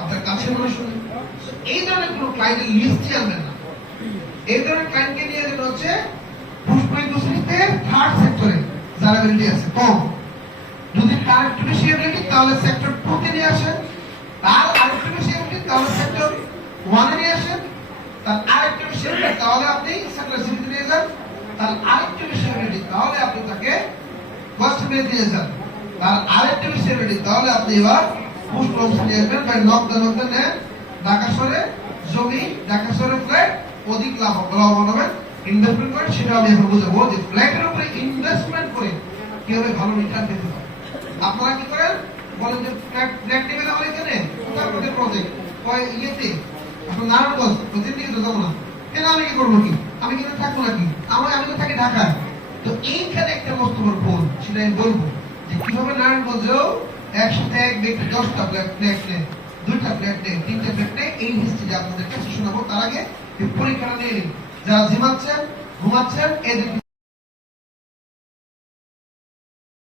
আপনার কাছের মানুষ শুনে। এই ধরনের কোনো ক্লায়েন্টের লিস্টই আনবেন না। এই ধরনের ক্লায়েন্টকে নিয়ে যেটা হচ্ছে পুষ্প ইন্ডাস্ট্রিতে থার্ড সেক্টরে যারা আছে। কম যদি তার একটু বেশি ability, তাহলে সেক্টর টু তে নিয়ে আসেন। তার আরেকটু বেশি ability, তাহলে সেক্টর ওয়ানে নিয়ে আসেন। তার আরেকটু বেশি ability, তাহলে আপনি সেক্টর সিটিতে নিয়ে যান। তার আরেকটু বেশি ability, তাহলে আপনি তাকে ওয়েস্টার্নে নিয়ে যান। তার আরেকটু বেশি ability, তাহলে আপনি এবার অংশ নিয়ে আসবেন নকদা নকদা নেন ঢাকা শহরে জমি, ঢাকা শহরে ফ্ল্যাট অধিক লাভ লাভবান হবেন ইনভেস্টমেন্ট করেন সেটা আমি এখন বুঝাবো যে ফ্ল্যাটের উপরে ইনভেস্টমেন্ট করে কীভাবে ভালো রিটার্ন পেতে হয় আপনারা কি করেন? বলেন যে ফ্ল্যাট নেবেন আমার এখানে আপনাদের প্রজেক্ট কয় ইয়েতে? আপনার নারায়ণগঞ্জ, প্রতিদিন দিকে যাব না। কেন আমি কি করব কি? আমি কিন্তু থাকব নাকি? আমার আমি তো থাকি ঢাকায়। তো এইখানে একটা বড় ভুল সেটা আমি বলব যে কীভাবে নারায়ণগঞ্জেও একসাথে এক ব্যক্তি দশটা প্লেট নেয় দুইটা প্লেট নেয় তিনটা প্লেট নেয় এই হিস্ট্রি আপনাদের কাছে শোনাবো, তার আগে পরীক্ষাটা নিয়ে নিন যারা ঝিমাচ্ছেন ঘুমাচ্ছেন, এদের